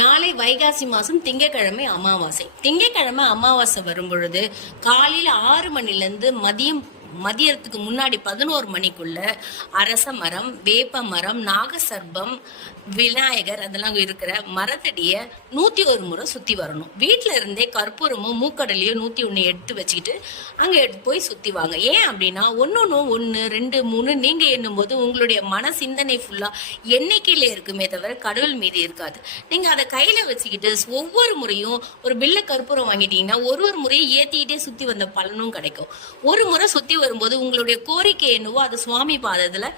நாளை வைகாசி மாசம் திங்கக்கிழமை அமாவாசை. திங்கக்கிழமை அமாவாசை வரும் பொழுது காலையில 6 மணிலேருந்து மதியத்துக்கு முன்னாடி 11 மணிக்குள்ள அரச மரம், வேப்ப மரம், நாகசர்பம், விநாயகர் அதெல்லாம் இருக்கிற மரத்தடியை 101 முறை சுத்தி வரணும். வீட்டில இருந்தே கற்பூரமும் மூக்கடலையோ 101 எடுத்து வச்சுக்கிட்டு அங்க எடுத்து போய் சுத்தி வாங்க. ஏன் அப்படின்னா 1 1 2 3 நீங்க எண்ணும் போது உங்களுடைய மன சிந்தனை ஃபுல்லா எண்ணிக்கையில இருக்குமே தவிர கடவுள் மீது இருக்காது. நீங்க அதை கையில வச்சுக்கிட்டு ஒவ்வொரு முறையும் ஒரு பில்ல கற்பூரம் வாங்கிட்டீங்கன்னா ஒரு முறையும் ஏத்திக்கிட்டே சுத்தி வந்த பலனும் கிடைக்கும். ஒரு முறை சுத்தி வரும்போது உங்களுடைய கோரிக்கை என்னவோ அதை சுவாமி பாதத்துல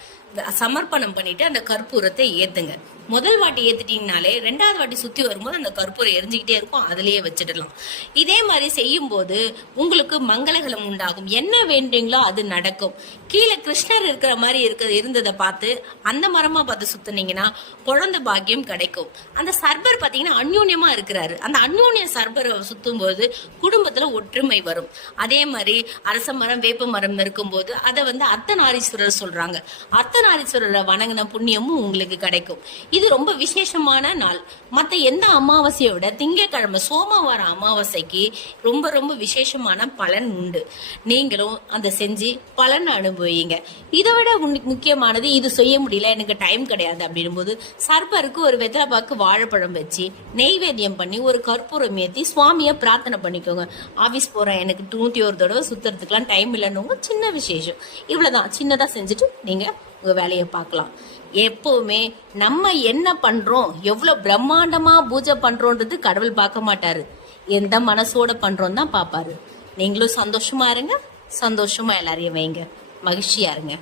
சமர்ப்பணம் பண்ணிட்டு அந்த கற்பூரத்தை ஏத்துங்க. முதல் வாட்டி ஏத்துட்டீங்கனாலே 2வது வாட்டி சுத்தி வரும்போது அந்த கற்பூரம் எரிஞ்சுக்கிட்டே இருக்கும், அதுலயே வச்சிடலாம். இதே மாதிரி செய்யும் போது உங்களுக்கு மங்களகலம் உண்டாகும். என்ன வேண்டீங்களோ அது நடக்கும். கீழே கிருஷ்ணர் இருக்கிற மாதிரி இருந்ததை பார்த்து அந்த மரமா பார்த்து சுத்தினீங்கன்னா குழந்தை பாக்கியம் கிடைக்கும். அந்த சர்பர் பாத்தீங்கன்னா அந்யூன்யமா இருக்கிறாரு. அந்த அந்யூன்ய சர்பரை சுத்தும் போது குடும்பத்துல ஒற்றுமை வரும். அதே மாதிரி அரச மரம், வேப்ப மரம் இருக்கும்போது அதை அர்த்தநாரீஸ்வரர் சொல்றாங்க. அர்த்தநாரீஸ்வரரை வணங்கின புண்ணியமும் உங்களுக்கு கிடைக்கும். இது ரொம்ப விசேஷமான நாள். மற்ற எந்த அமாவாசையை விட திங்கட்கிழமை சோமவார அமாவாசைக்கு ரொம்ப ரொம்ப விசேஷமான பலன் உண்டு. நீங்களும் அதை செஞ்சு பலன் அனுபவிங்க. இதை விட முக்கியமானது, இது செய்ய முடியல, எனக்கு டைம் கிடையாது அப்படின்னும் போது சர்பருக்கு ஒரு வெத்தலைப்பாக்கு வாழைப்பழம் வச்சு நெய்வேத்தியம் பண்ணி ஒரு கற்பூரம் ஏற்றி சுவாமியை பிரார்த்தனை பண்ணிக்கோங்க. ஆஃபீஸ் போகிறேன், எனக்கு 101 தடவை சுத்துறதுக்கெல்லாம் டைம் இல்லைன்னு சின்ன விசேஷம். இவ்வளோதான், சின்னதாக செஞ்சுட்டு நீங்கள் உங்கள் வேலையை பார்க்கலாம். எப்பவுமே நம்ம என்ன பண்றோம், எவ்வளவு பிரம்மாண்டமா பூஜை பண்றோன்றது கடவுள் பார்க்க மாட்டாரு, எந்த மனசோட பண்றோம் தான் பார்ப்பாரு. நீங்களும் சந்தோஷமா இருங்க, சந்தோஷமா எல்லாரையும் வைங்க, மகிழ்ச்சியா இருங்க.